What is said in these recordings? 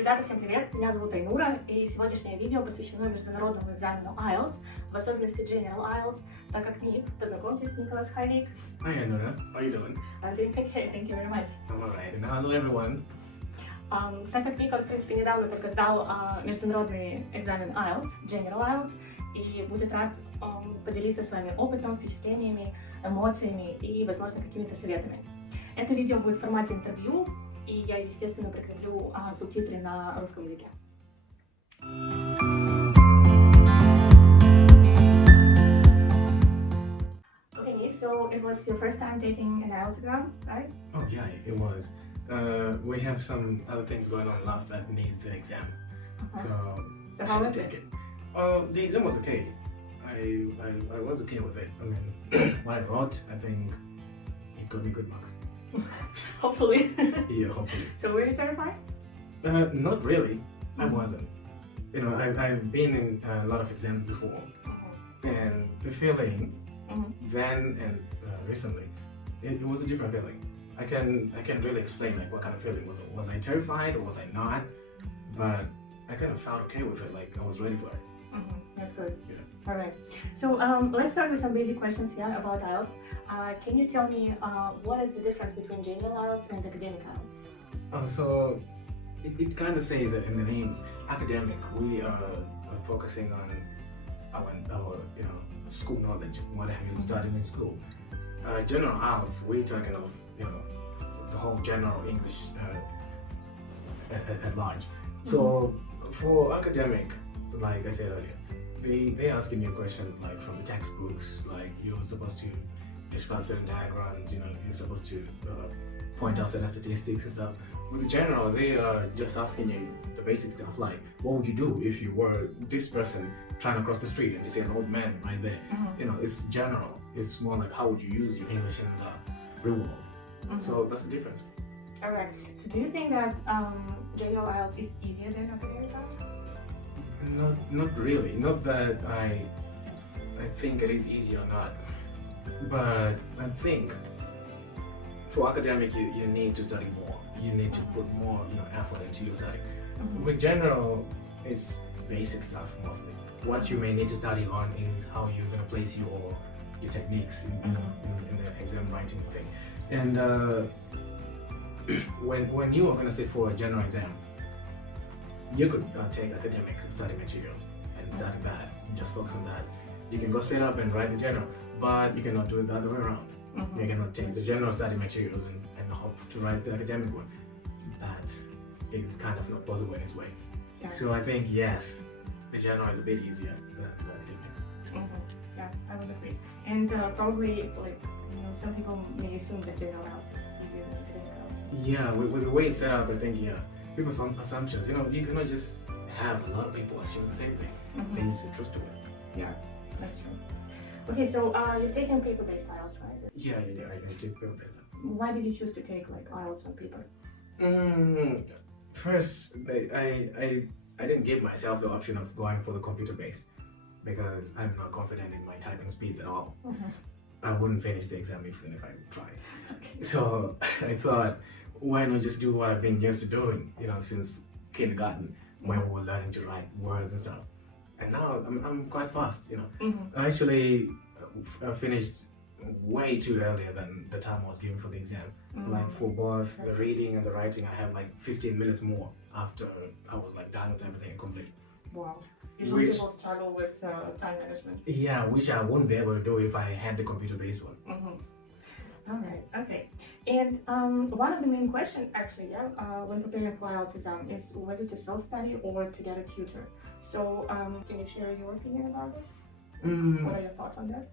Ребята, всем привет! Меня зовут Айнура, и сегодняшнее видео посвящено международному экзамену IELTS, в особенности General IELTS, так как Ник. Познакомьтесь, Николас. Hi, Nick. Hi, Ainura. How are you doing? I'm doing okay, thank you very much. I'm alright. And hello, everyone. Так как Ник, в принципе, недавно только сдал международный экзамен IELTS, General IELTS, и будет рад поделиться с вами опытом, впечатлениями, эмоциями и, возможно, какими-то советами. Это видео будет в формате интервью, и я, естественно, прикреплю субтитры на русском языке. Okay, so it was your first time taking an IELTS exam, right? Oh yeah, it was. We have some other things going on in life that needs the exam, So I how had was to take it? it. The exam was okay. I was okay with it. I mean, what I wrote, I think it got me good marks. Hopefully. Yeah, hopefully. So were you terrified? Not really. I wasn't. You know, I've been in a lot of exams before, and the feeling then and recently, it was a different feeling. I can really explain like what kind of feeling was it. Was I terrified or was I not? But I kind of felt okay with it. Like I was ready for it. That's good. Yeah. All right. So let's start with some basic questions here about IELTS. Can you tell me what is the difference between General IELTS and academic IELTS? So it kind of says it in the names. Academic, we are focusing on our school knowledge, what have you studied in school. General IELTS, we're talking of the whole general English at large. So for academic, like I said earlier, they asking you questions like from the textbooks, like you're supposed to describe certain diagrams, you're supposed to point out certain statistics and stuff. With general, they are just asking you the basic stuff like, what would you do if you were this person trying to cross the street and you see an old man right there? It's general. It's more like how would you use your English in the real world. So that's the difference. All right. So do you think that General IELTS is easier than academic IELTS? Not really. Not that I think it is easy or not, but I think for academic you need to study more. You need to put more effort into your study. With general, it's basic stuff mostly. What you may need to study on is how you're gonna place your techniques in the exam writing thing. And when you are gonna sit for a general exam, you could take academic study materials and study that and just focus on that. You can go straight up and write the general, but you cannot do it the other way around. You cannot take the general study materials and hope to write the academic one. That is kind of not possible in its way. Yeah. So I think yes, the general is a bit easier than the academic. Yeah, I would agree. And probably some people may assume that General IELTS is easier than academic IELTS. Yeah, with the way it's set up, I think people's assumptions. You cannot just have a lot of people assume the same thing. There needs the truth to it. Yeah, that's true. Okay, so you've taken paper-based IELTS, right? Yeah, I take paper-based stuff. Why did you choose to take IELTS on paper? First, I didn't give myself the option of going for the computer-based because I'm not confident in my typing speeds at all. I wouldn't finish the exam even if I tried. Okay. So I thought, why not just do what I've been used to doing, since kindergarten, when we were learning to write words and stuff. And now I'm quite fast, I actually finished way too earlier than the time I was given for the exam. Like for both the reading and the writing, I have like 15 minutes more after I was like done with everything and complete. Wow. Usually people struggle with time management. Yeah, which I wouldn't be able to do if I had the computer-based one. All right, okay. And one of the main questions actually, when preparing for IELTS exam is whether to self-study or to get a tutor. So can you share your opinion about this? What are your thoughts on that?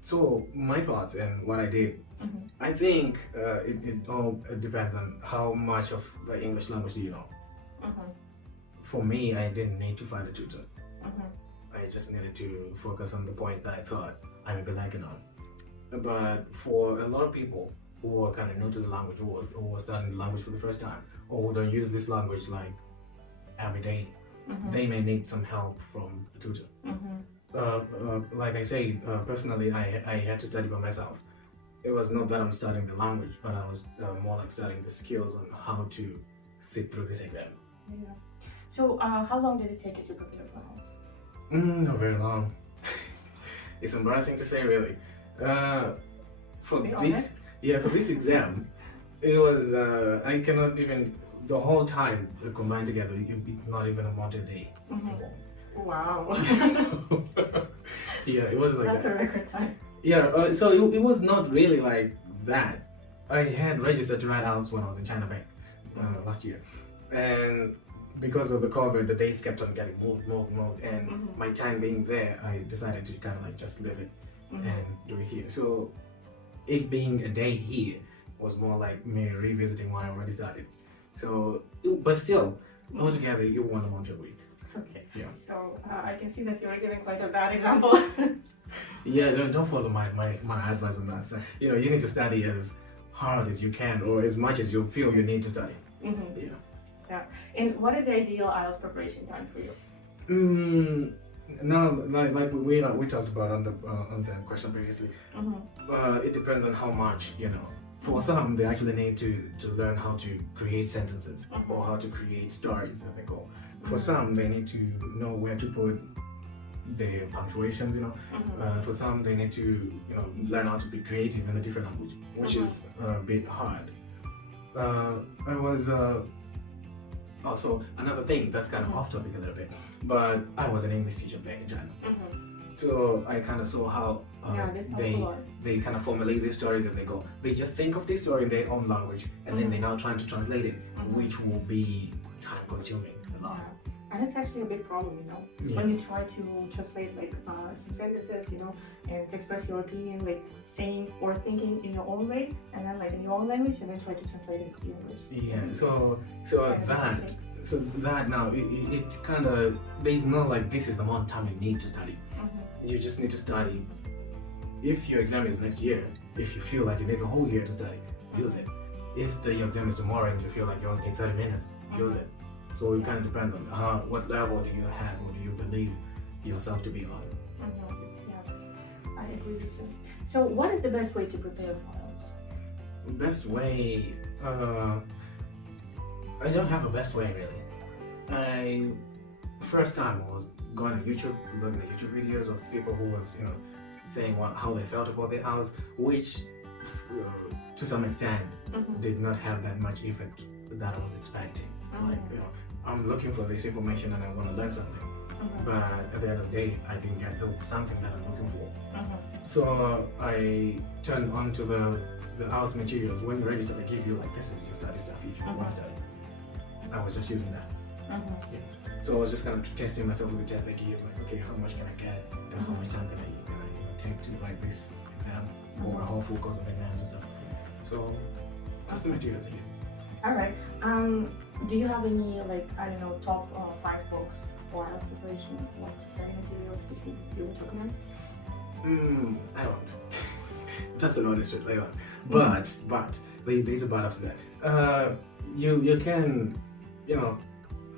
So my thoughts and what I did, I think it all depends on how much of the English language do you know. For me, I didn't need to find a tutor. I just needed to focus on the points that I thought I would be lacking on. But for a lot of people who are kind of new to the language, who are studying the language for the first time, or who don't use this language like every day, they may need some help from a tutor. Like I say, personally, I had to study by myself. It was not that I'm studying the language, but I was more like studying the skills on how to sit through this exam. Yeah. So, how long did it take you to prepare for IELTS? Not very long. It's embarrassing to say, really. For this exam, it was I cannot even the whole time combined together. It not even amount a day. Wow. Yeah, it was like That's a record time. Yeah, so it was not really like that. I had registered to write IELTS when I was in China Bank last year, and because of the COVID, the days kept on getting moved, and my time being there, I decided to kind of like just leave it and do it here. So it being a day here was more like me revisiting what I already studied. So, but still, altogether, you want a month a week. Okay. Yeah. So I can see that you are giving quite a bad example. Yeah, don't follow my advice on that. So, you know, you need to study as hard as you can, or as much as you feel you need to study. Yeah. Yeah. And what is the ideal IELTS preparation time for you? Now, like we talked about on the question previously, it depends on how much, you know. For some, they actually need to learn how to create sentences or how to create stories as they go. For some, they need to know where to put the punctuations, you know. For some, they need to, you know, learn how to be creative in a different language, which is a bit hard. I was also another thing that's kind of off topic a little bit, but I was an English teacher back in China. So I kind of saw how they kind of formulate their stories as they go. They just think of this story in their own language, and then they're now trying to translate it, which will be time consuming a lot. And it's actually a big problem, you know, when you try to translate like some sentences, you know, and to express your opinion, like saying or thinking in your own way, and then like in your own language, and then try to translate it to English. Yeah. So that now it kind of, there's not like this is the amount of time you need to study. You just need to study. If your exam is next year, if you feel like you need the whole year to study, use it. If your exam is tomorrow and you feel like you only need 30 minutes, use it. So it kind of depends on what level do you have or do you believe yourself to be on. Yeah, I agree with you. So what is the best way to prepare for IELTS? Best way? I don't have a best way really. First time I was going on YouTube, looking at YouTube videos of people who was, you know, saying how they felt about their IELTS, which to some extent did not have that much effect that I was expecting. Like, you know, I'm looking for this information and I want to learn something, but at the end of the day, I didn't get something that I'm looking for. So I turned on to the IELTS materials. When you register, they give you like, this is your study stuff if you want to study. I was just using that. Yeah. So I was just kind of testing myself with the test they give, like, okay, how much can I get and how much time can I take to write this exam or a whole full course of exams and stuff. So that's the materials I use. Alright. Do you have any, like, I don't know, top 5 books for IELTS preparation, like study materials which you would recommend? I don't. That's an honest truth, I don't. But there's a but after that. You can, you know,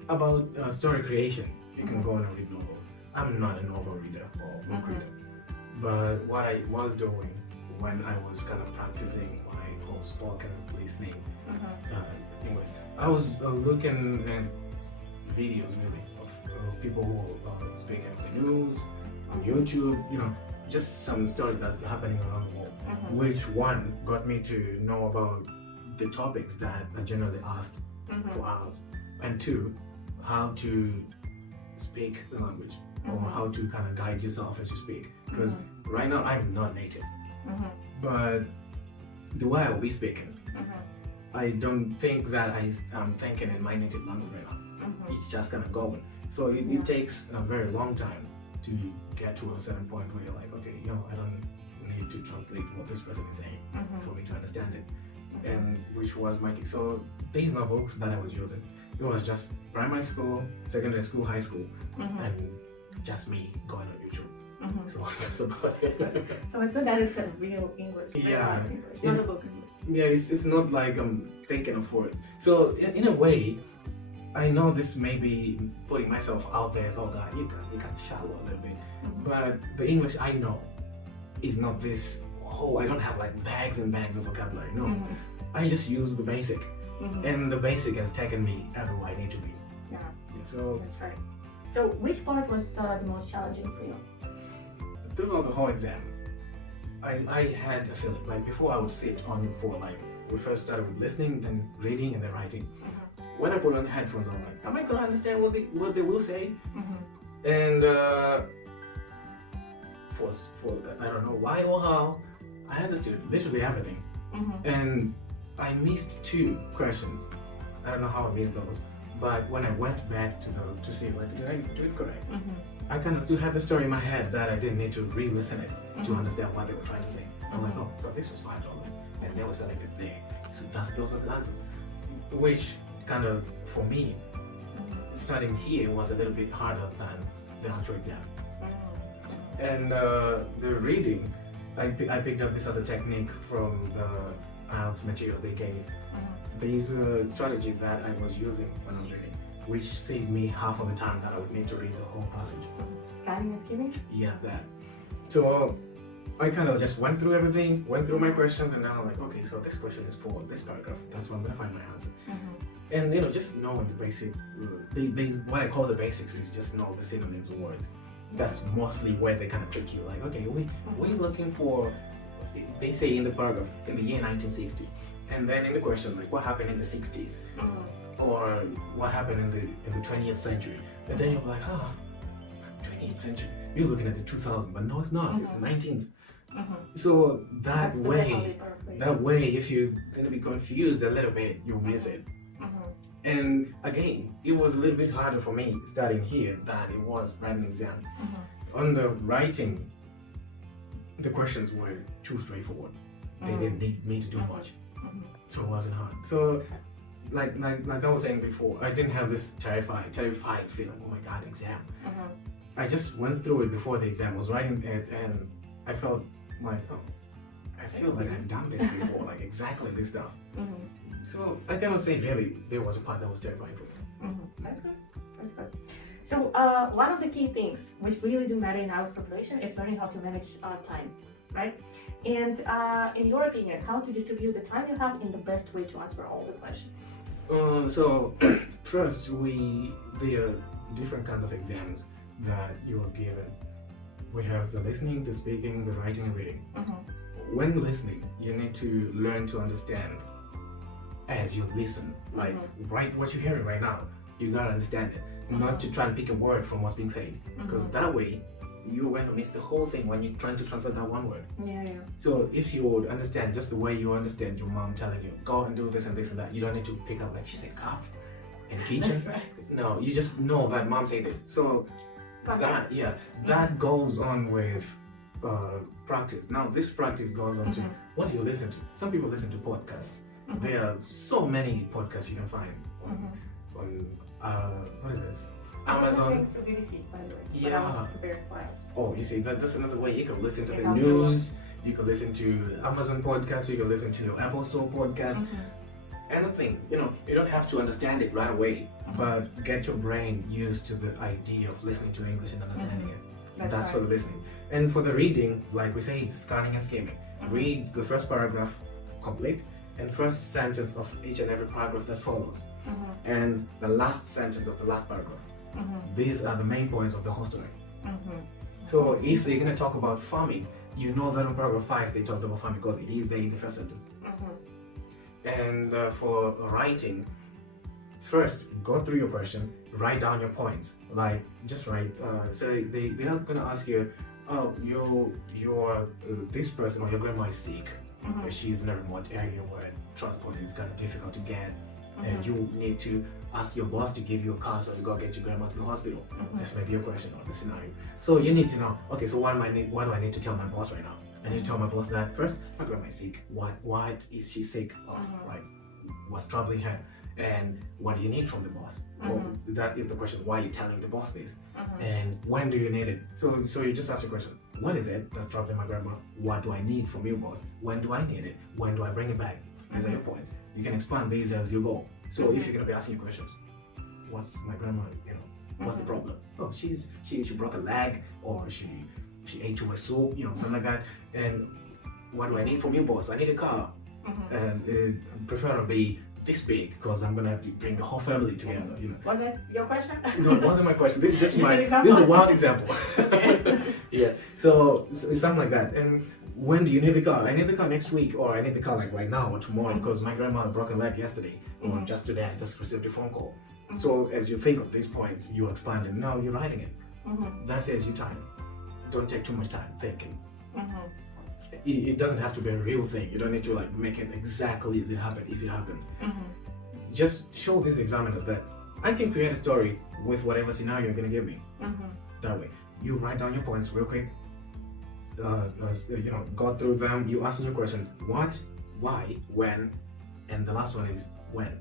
about story creation, you can go and read novels. I'm not a novel reader or book reader, but what I was doing when I was kind of practicing my whole spoken listening English, I was looking at videos really of people who are speaking the news on YouTube, you know, just some stories that's happening around the world, which one got me to know about the topics that are generally asked for IELTS, and two, how to speak the language or how to kind of guide yourself as you speak. Because right now I'm not native, but the way I will be speaking, I don't think that I'm thinking in my native language right now. It's just kind of going. So it takes a very long time to get to a certain point where you're like, okay, you know, I don't need to translate what this person is saying for me to understand it. And which was my case. So these are books that I was using. It was just primary school, secondary school, high school, and just me going on YouTube. So that's about it. So it's good that it's a real English. Yeah. English, not a book English. Yeah, it's not like I'm thinking of words. So in a way, I know this may be putting myself out there as, oh God, you can shallow a little bit. But the English I know is not this whole, I don't have like bags and bags of vocabulary, no. I just use the basic. And the basic has taken me everywhere I need to be. So that's right. So which part was the most challenging for you? throughout the whole exam, I had a feeling like before I would sit on for like we first started with listening, then reading, and then writing. When I put on the headphones, I'm like, am I gonna understand what they will say? And for I don't know why or how, I understood literally everything. And I missed 2 questions. I don't know how I missed those, but when I went back to see like did I do it correct, I kind of still had the story in my head that I didn't need to re-listen it to understand what they were trying to say. I'm like, oh, so this was $5, and they were selling it there. So those are the answers, which kind of for me, starting here was a little bit harder than the actual exam. And the reading, I picked up this other technique from the IELTS materials they gave. These strategy that I was using when I was reading, which saved me half of the time that I would need to read the whole passage. Scanning and skimming? Yeah, that. So I kind of just went through everything, went through my questions, and then I'm like, okay, so this question is for this paragraph. That's where I'm gonna find my answer. And just knowing the basic, what I call the basics is just know the synonyms of words. That's mostly where they kind of trick you. Like, okay, we're looking for. They say in the paragraph in the year 1960, and then in the question like what happened in the 60s, or what happened in the 20th century, and then you're like, 20th century. You're looking at the 2000s, but no, it's not. It's the 19th. So that way, if you're gonna be confused a little bit, you'll miss it. And again, it was a little bit harder for me starting here than it was writing an exam. On the writing, the questions were too straightforward. They didn't need me to do much, so it wasn't hard. So, like I was saying before, I didn't have this terrified feeling. Oh my God, exam! I just went through it before the exam. I was writing it, and I felt like, oh, I feel like I've done this before, like exactly this stuff. So I cannot say really there was a part that was terrifying for me. That's good. That's good. So one of the key things which really do matter in IELTS preparation is learning how to manage time, right? And in your opinion, how to distribute the time you have in the best way to answer all the questions? So first, there are different kinds of exams that you are given. We have the listening, the speaking, the writing, and reading. When listening, you need to learn to understand as you listen. Like, write what you're hearing right now. You gotta understand it. Not to try and pick a word from what's being said. Because that way, you're going to miss the whole thing when you're trying to translate that one word. So if you would understand just the way you understand your mom telling you, go and do this and this and that, you don't need to pick up like she said cup and kitchen. That's right. No, you just know that mom said this. So that goes on with practice. Now this practice goes on to what you listen to. Some people listen to podcasts. There are so many podcasts you can find on what is this? Amazon. To BBC, by the way. Yeah. Oh, you see, that's another way. You can listen to the Yeah. news. You can listen to Amazon podcasts. You can listen to Apple Store podcasts. Anything. You don't have to understand it right away, but get your brain used to the idea of listening to English and understanding it. That's for the listening. And for the reading, like we say, scanning and skimming. Read the first paragraph complete and first sentence of each and every paragraph that follows, and the last sentence of the last paragraph. These are the main points of the whole story. So if they're going to talk about farming, you know that in paragraph 5 they talked about farming because it is there in the first sentence. And for writing, first go through your question, write down your points. Like just write. So they're not going to ask you, oh, you're this person or your grandma is sick. She's in a remote area where transport is kind of difficult to get, and you need to ask your boss to give you a car so you go get your grandma to the hospital. This may be your question or the scenario. So you need to know, okay, so what do I need to tell my boss right now? I need to tell my boss that first, my grandma is sick. What is she sick of, right? What's troubling her? And what do you need from the boss? Well, that is the question. Why are you telling the boss this? And when do you need it? So you just ask the question, what is it that's troubling my grandma? What do I need from you, boss? When do I need it? When do I bring it back? These are your points. You can expand these as you go. So if you're gonna be asking questions, what's my grandma, what's the problem? Oh, she broke a leg, or she ate too much soup, something like that. And what do I need from you, boss? I need a car. And preferably this big because I'm gonna have to bring the whole family together. You know. Was it your question? No, it wasn't my question. This is just This is an this example? is a wild example. Yeah. So it's something like that. And when do you need the car? I need the car next week, or I need the car like right now or tomorrow because my grandma broke her leg yesterday, or just today. I just received a phone call. So as you think of these points, you expand it. No, you're writing it. That saves you time. Don't take too much time thinking. It doesn't have to be a real thing. You don't need to like make it exactly as it happened if it happened. Just show these examiners that I can create a story with whatever scenario you're gonna give me. That way, you write down your points real quick. You know, go through them. You ask your questions: what, why, when, and the last one is when.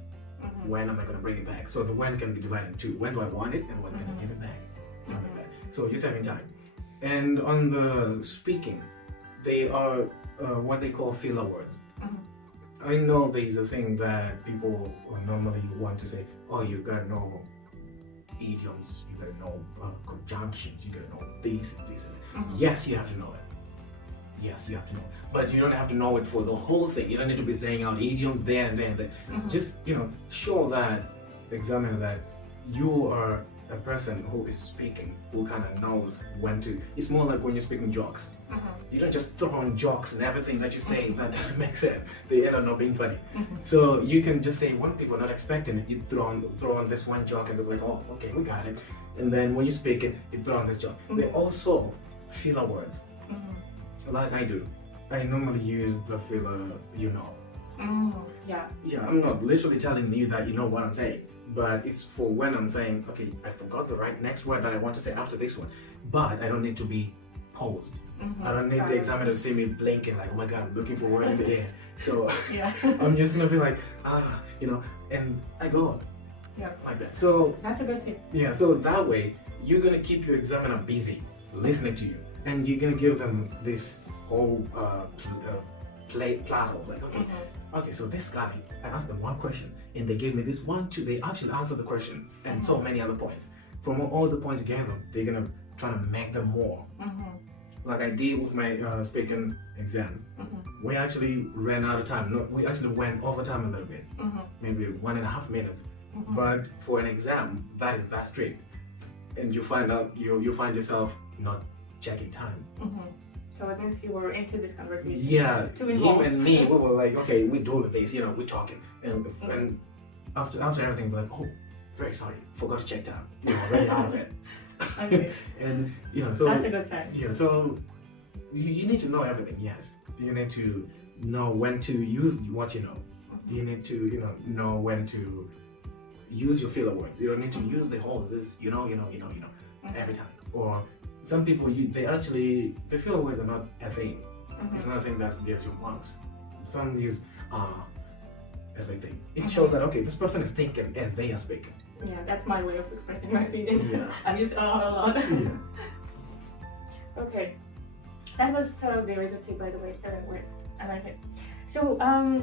When am I gonna bring it back? So the when can be divided into when do I want it and when can I give it back? Something like that. So you're saving time. And on the speaking, they are what they call filler words. I know there's a thing that people normally want to say, oh, you gotta know idioms, you gotta know conjunctions, you gotta know this and this and that. Yes, you have to know it. Yes, you have to know. But you don't have to know it for the whole thing. You don't need to be saying out idioms there and there and there. Just, you know, show that examiner that you are a person who is speaking, who kind of knows when to. It's more like when you're speaking jokes. You don't just throw on jokes and everything that you say that doesn't make sense. They end up not being funny. So you can just say when people are not expecting it, you throw on this one joke and they're like, oh, okay, we got it. And then when you speak it, you throw on this joke. They also filler words, like I do. I normally use the filler, you know. Yeah. Yeah, I'm not literally telling you that you know what I'm saying. But it's for when I'm saying, okay, I forgot the right next word that I want to say after this one, but I don't need to be paused. I don't need the examiner to see me blinking like, oh my god, I'm looking for a word in the air. So I'm just gonna be like, you know, and I go on. Yeah. Like that. So that's a good tip. Yeah, so that way you're gonna keep your examiner busy listening to you, and you're gonna give them this whole platter of like, okay, so this guy, I asked them one question and they gave me this 1, 2, they actually answered the question and so many other points. From all the points you gave them, they're gonna try to make them more. Like I did with my speaking exam. We actually ran out of time. No, we actually went over time a little bit, maybe 1.5 minutes. But for an exam, that is that strict. And you find out, you find yourself not checking time. So it means you were into this conversation. Yeah, too him involved. and me, we were like, okay, we're doing this, you know, we're talking. And after everything, we're like, oh, very sorry, forgot to check time. We're already out of it. Okay. And, you know, so... That's a good sign. Yeah, so you need to know everything, yes. You need to know when to use what you know. You need to, know when to use your filler words. You don't need to use the whole this, every time. Or some people, the filler words are not a thing. It's not a thing that gives you marks. Some use as they think. It shows that, okay, this person is thinking as they are speaking. Yeah, that's my way of expressing my feeling. Yeah. I use a lot. Yeah. Okay. That was a very good tip, by the way, words. I like it. So,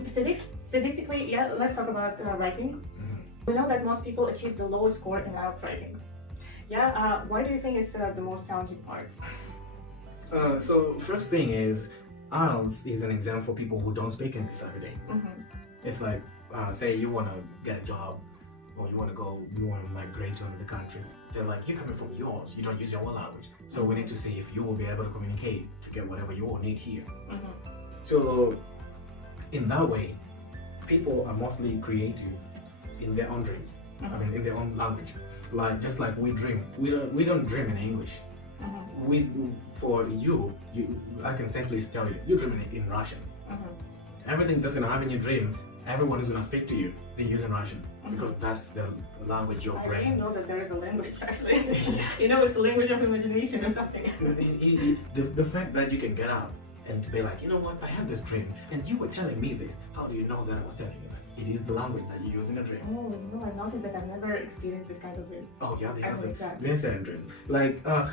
statistically, yeah, let's talk about writing. We know that most people achieve the lowest score in IELTS writing. Yeah, why do you think it's the most challenging part? So, first thing is, IELTS is an exam for people who don't speak English every day. It's like, say you want to get a job, or you want to migrate to another country. They're like, you're coming from yours, you don't use your own language. So we need to see if you will be able to communicate to get whatever you will need here. So in that way, people are mostly creative in their own dreams. I mean, in their own language. Like just like we dream, we don't dream in English. For you, I can safely tell you dream in Russian. Everything that's gonna happen in your dream, everyone is gonna speak to you, they use in Russian. Because that's the language your brain. I didn't know that there is a language actually. It's a language of imagination or something. The fact that you can get out and to be like, you know what, I had this dream and you were telling me this. How do you know that I was telling you that? It is the language that you use in a dream. Oh no, I noticed that I've never experienced this kind of dream. Oh yeah, there's certain dreams. Like I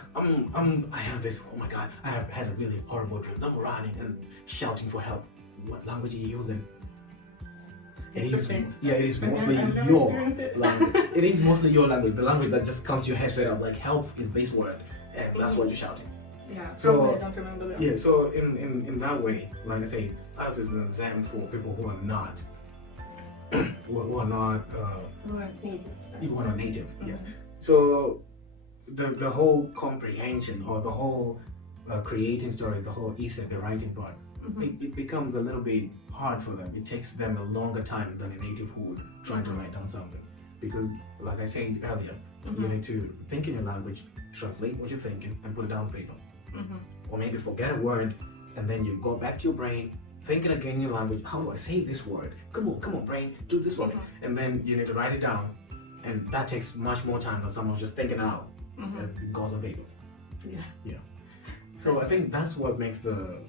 have this, oh my god, I have had a really horrible dreams. I'm running and shouting for help. What language are you using? It is mostly your language. It is mostly your language, the language that just comes to your head straight up. Like help is this word, and that's what you're shouting. Yeah. So I don't remember that. Yeah. So in that way, like I say, IELTS is an exam for people who are not who are not native. who are not native. Yes. So the whole comprehension or the whole creating stories, the whole essay, the writing part, it becomes a little bit hard for them. It takes them a longer time than a native would trying to write down something, because, like I said earlier, you need to think in your language, translate what you're thinking, and put it down on paper. Or maybe forget a word, and then you go back to your brain, thinking again in your language. How do I say this word? Come on, brain, do this for me. And then you need to write it down, and that takes much more time than someone just thinking it out. As it goes on paper. Yeah. So I think that's what makes the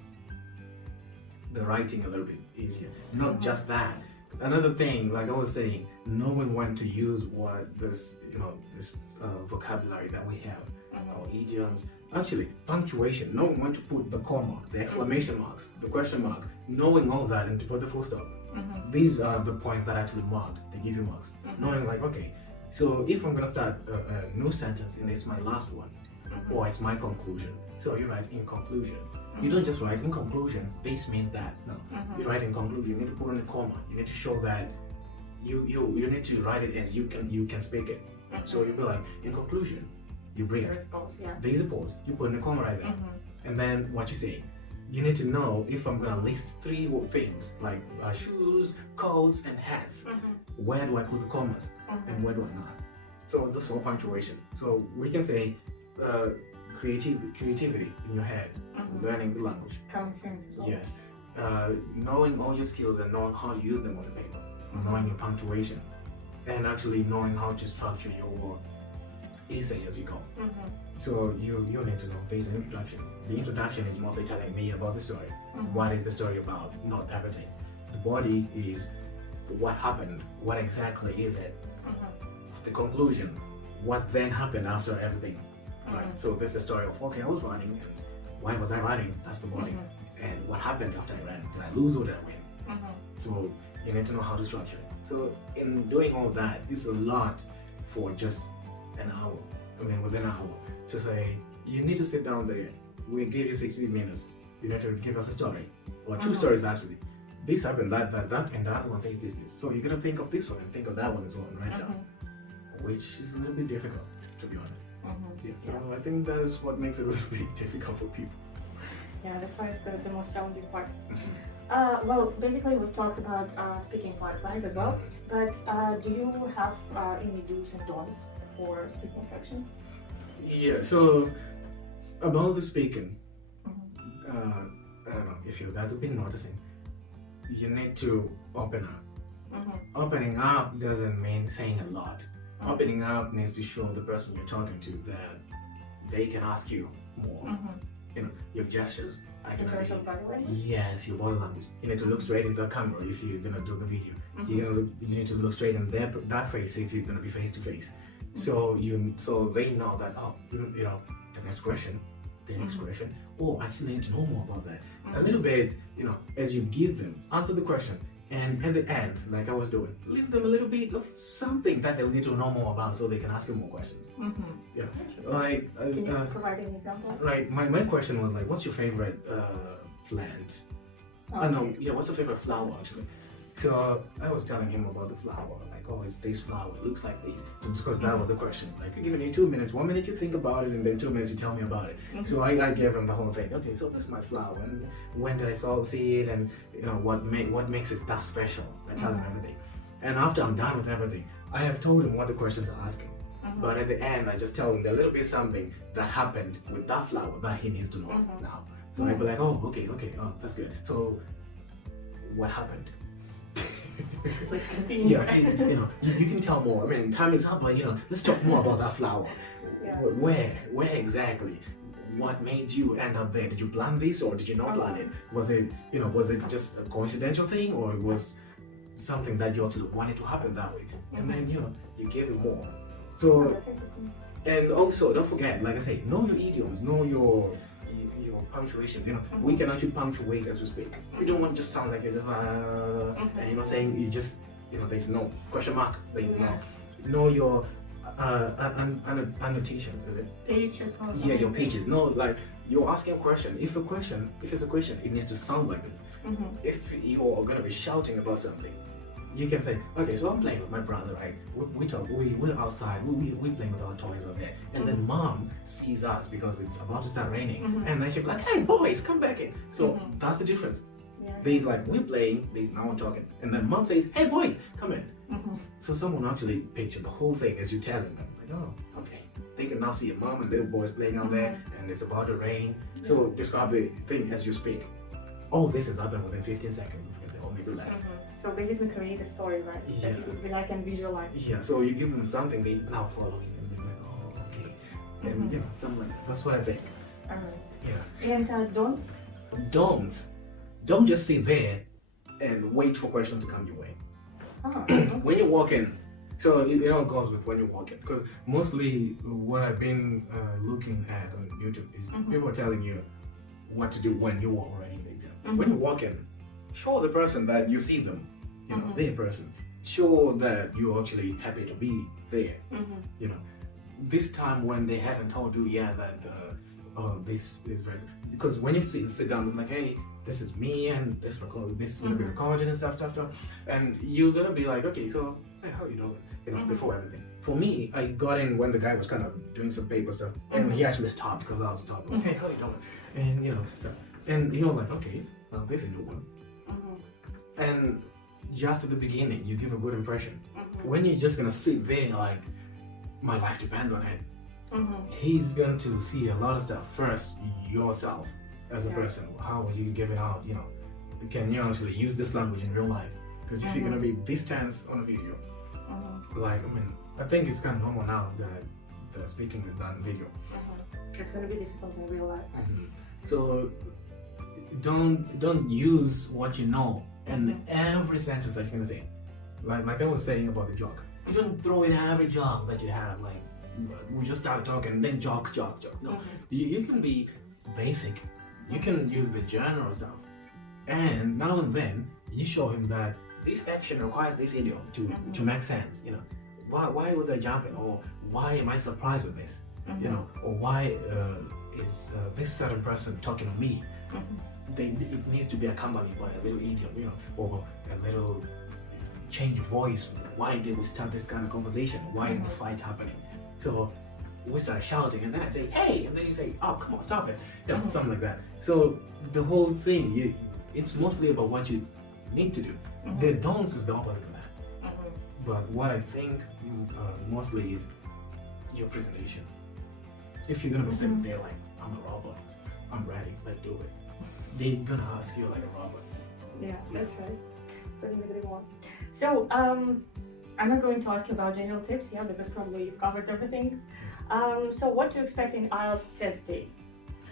writing a little bit easier. Not just that. Another thing, like I was saying, knowing when to use what this vocabulary that we have, our idioms. Actually, punctuation, knowing when to put the comma, the exclamation marks, the question mark, knowing all that and to put the full stop. These are the points that actually marked, they give you marks. Knowing like, okay, so if I'm gonna start a new sentence and it's my last one, or it's my conclusion, so you write in conclusion. You don't just write in conclusion, this means that. No, you write in conclusion, you need to put on a comma. You need to show that you need to write it as you can speak it. So you'll be like, in conclusion, you breathe. There's a pause. You put in a comma right there. And then what you say, you need to know if I'm gonna list 3 things like shoes, coats, and hats. Where do I put the commas and where do I not? So this whole punctuation. So we can say creativity in your head, learning the language. Common sense as well. Yes. Knowing all your skills and knowing how to use them on the paper. Knowing your punctuation. And actually knowing how to structure your essay, as you call. So you need to know there's an introduction. The introduction is mostly telling me about the story. What is the story about? Not everything. The body is what happened. What exactly is it? The conclusion. What then happened after everything? Right. So this is the story of, okay, I was running, and why was I running? That's the body. And what happened after I ran? Did I lose or did I win? So you need to know how to structure it. So in doing all that, it's a lot for just an hour. I mean, within an hour, to say, you need to sit down there. We gave you 60 minutes. You need to give us a story, or 2 stories actually. This happened, that, and the other one says this. So you're gonna think of this one and think of that one as well and write down, which is a little bit difficult, to be honest. So I think that is what makes it a little bit difficult for people. Yeah, that's why it's the most challenging part. Well, basically we've talked about speaking part, right, as well. But do you have any do's and don'ts for speaking section? Yeah, so about the speaking, I don't know if you guys have been noticing, you need to open up. Opening up doesn't mean saying a lot. Opening up needs to show the person you're talking to that they can ask you more. You know, your gestures. Yes, your body language. You need to look straight into the camera if you're gonna do the video. You need to look straight in that face if it's gonna be face to face. So they know that, oh, you know, the next question. Oh, actually need to know more about that. A little bit, you know, as you give them, answer the question. And at the end, like I was doing, leave them a little bit of something that they'll need to know more about so they can ask you more questions. Yeah. Like, can you provide an example? Like, my question was like, what's your favorite plant? No, yeah, what's your favorite flower actually? So I was telling him about the flower, like, oh, it's this flower, it looks like this. Because that was the question. Like, I'm giving you 2 minutes, 1 minute you think about it, and then 2 minutes you tell me about it. So I gave him the whole thing. Okay, so this is my flower, and when did I see it, and you know what makes it that special. I tell him everything, and after I'm done with everything, I have told him what the questions are asking. But at the end, I just tell him a little bit something that happened with that flower that he needs to know now. So I'd be like, oh, okay, oh, that's good. So what happened? Please continue. Yeah, you know, you can tell more. I mean, time is up, but you know, let's talk more about that flower. Where exactly? What made you end up there? Did you plan this or did you not plan it? Was it just a coincidental thing, or it was something that you actually wanted to happen that way? And then, you know, you give it more. So, and also don't forget, like I say, know your idioms, know your punctuation. You know, we can actually punctuate as we speak. We don't want to just sound like you're just and you know, saying you just, you know, there's no question mark, there's no, know your annotations, is it? Pages. Yeah, your pages. No, like you're asking a question. If it's a question, it needs to sound like this. If you're gonna be shouting about something, you can say, okay, so I'm playing with my brother, right? We're outside, we're playing with our toys out there. And then mom sees us because it's about to start raining. And then she'll be like, hey boys, come back in. So that's the difference. Yeah. There's like, we're playing, there's no one talking. And then mom says, hey boys, come in. So someone actually picture the whole thing as you're telling them. Like, oh, okay. They can now see a mom and little boys playing out there and it's about to rain. So describe the thing as you speak. Oh, this has happened within 15 seconds, for example, or maybe less. So basically create a story, right? Yeah. That people can visualize. Yeah, so you give them something they now following and they're like, oh, okay. And you know, something like that. That's what I think. Yeah. And don'ts? Don't just sit there and wait for questions to come your way. Oh, okay. When you walk in, so it all goes with when you walk in. Because mostly what I've been looking at on YouTube is people are telling you what to do when you're already in the exam. When you walk in, show the person that you see them, you know, their person. Show that you're actually happy to be there. You know, this time when they haven't told you, yeah, that this is very, because when you sit down and like, hey, this is me and this is gonna be recorded and stuff, and you're gonna be like, okay, so hey, how you doing? You know, before everything. For me, I got in when the guy was kind of doing some paper stuff, and he actually stopped because I was talking. Like, hey, how you doing? And you know, and he was like, okay, well, there's a new one. And just at the beginning, you give a good impression. When you're just gonna sit there like, my life depends on it, he's going to see a lot of stuff first yourself as a person. How will you give it out? You know, can you actually use this language in real life? Because if you're gonna be this tense on a video, like, I mean, I think it's kind of normal now that the speaking is done in video. It's gonna be difficult in real life. So don't use what you know in every sentence that you're gonna say. Like I was saying about the joke. You don't throw in every joke that you have. Like, we just started talking and then joke. No, you can be basic. You can use the general stuff, and now and then you show him that this action requires this idiom to make sense. You know, why was I jumping, or why am I surprised with this? You know, or why is this certain person talking to me? It needs to be accompanied by a little idiom, you know, or a little change of voice. Why did we start this kind of conversation? Why is the fight happening? So we start shouting, and then I say, hey, and then you say, oh, come on, stop it, you know, something like that. So the whole thing, it's mostly about what you need to do. The don'ts is the opposite of that. But what I think mostly is your presentation. If you're gonna be sitting there like, I'm a robot, I'm ready, let's do it, they're gonna ask you like a robot. Yeah, that's right. Couldn't agree more. So I'm not going to ask you about general tips, because probably you've covered everything. So what to expect in IELTS test day?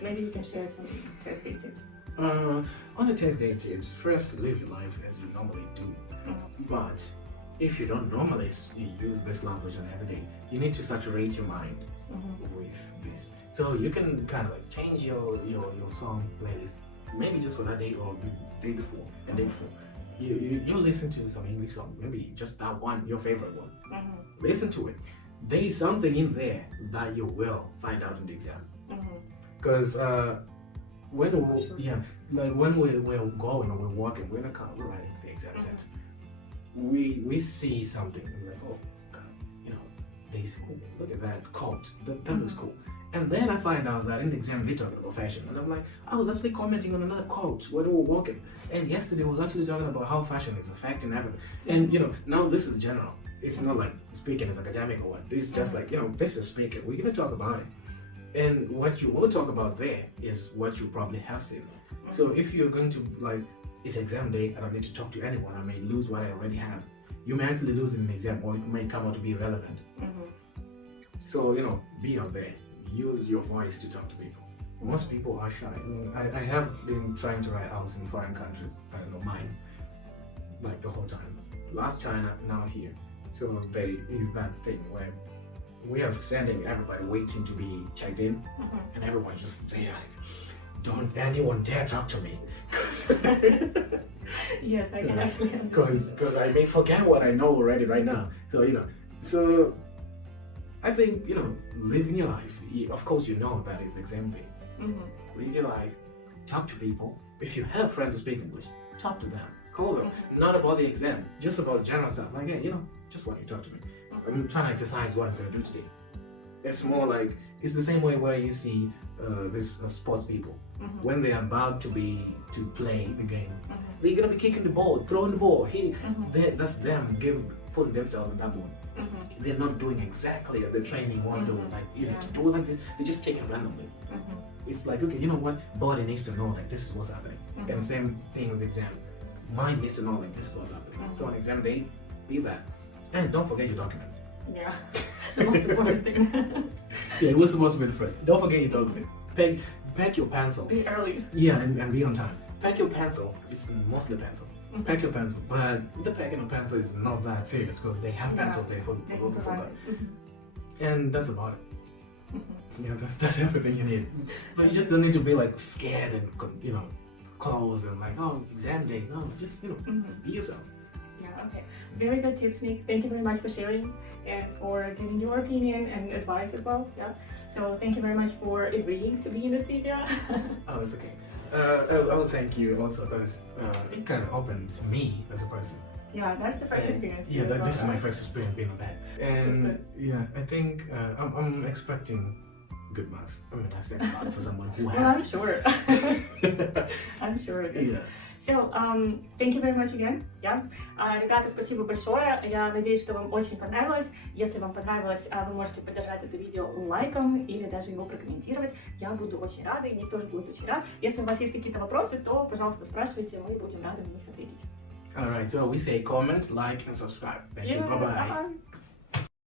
Maybe you can share some test day tips. On the test day tips, first live your life as you normally do. But if you don't normally use this language on every day, you need to saturate your mind with this. So you can kind of like change your song playlist, maybe just for that day or the day before and day before. You listen to some English song, maybe just that one, your favorite one. Listen to it. There is something in there that you will find out in the exam. Because when we're going or we're walking, we're in a car, we're riding to the exam center. We see something and we're like, oh God, you know, this, look at that coat, that looks cool. And then I find out that in the exam they're talking about fashion, and I'm like, I was actually commenting on another quote when we were walking, and yesterday I was actually talking about how fashion is affecting everything. And you know, now this is general. It's not like speaking is academic or what. This is just like, you know, this is speaking. We're gonna talk about it, and what you will talk about there is what you probably have seen. So if you're going to like, it's exam day, I don't need to talk to anyone. I may lose what I already have. You may actually lose in an exam, or it may come out to be irrelevant. So you know, be out there. Use your voice to talk to people. Most people are shy. I mean, I have been trying to write IELTS in foreign countries. I don't know, mine, like the whole time. Last China, now here. So they use that thing where we are sending everybody waiting to be checked in, and everyone's just there. Don't anyone dare talk to me. Yes, I can actually understand. Because I may forget what I know already right now. So you know, so I think, you know, living your life. Of course, you know that is exam day. Live your life. Talk to people. If you have friends who speak English, talk to them. Call them. Not about the exam, just about general stuff. Like, hey, just want you to talk to me. I'm trying to exercise what I'm going to do today. It's more like, it's the same way where you see these sports people. When they're about to play the game, they're going to be kicking the ball, throwing the ball, hitting. That's them putting themselves in that mood. They're not doing exactly the training was doing. Like, you need to do it like this. They're just kicking randomly. It's like, okay, you know what? Body needs to know like this is what's happening. And same thing with exam. Mind needs to know like this is what's happening. So on exam day, be that. And don't forget your documents. Yeah, the most important thing. Yeah, it was supposed to be the first. Don't forget your documents. Pack your pencil. Be early. Yeah, and be on time. Pack your pencil. It's mostly pencil. Pack your pencil. But the packing of pencil is not that serious because they have pencils there for those who forgot. And that's about it. Yeah, that's everything you need. But you just don't need to be like scared and close and like, oh, exam day. No, just be yourself. Yeah, okay. Very good tips, Nick. Thank you very much for sharing and for giving your opinion and advice as well. Yeah. So thank you very much for agreeing to be in this video. Oh, it's okay. I will thank you also because it kind of opened me as a person. Yeah, that's the first experience. Yeah, this is my first experience being on that. And yeah, I think I'm expecting good marks. I mean, that's a lot for someone who has. Well, I'm sure. I'm sure it is. Yeah. So, thank you very much again. Yeah. Ребята, спасибо большое. Я надеюсь, что вам очень понравилось. Если вам понравилось, вы можете поддержать это видео лайком или даже его прокомментировать. Я буду очень рада, и Ник тоже будет очень рад. Если у вас есть какие-то вопросы, то, пожалуйста, спрашивайте, мы будем рады на них ответить. Alright, so we say comment, like, and subscribe. Thank you. Bye-bye.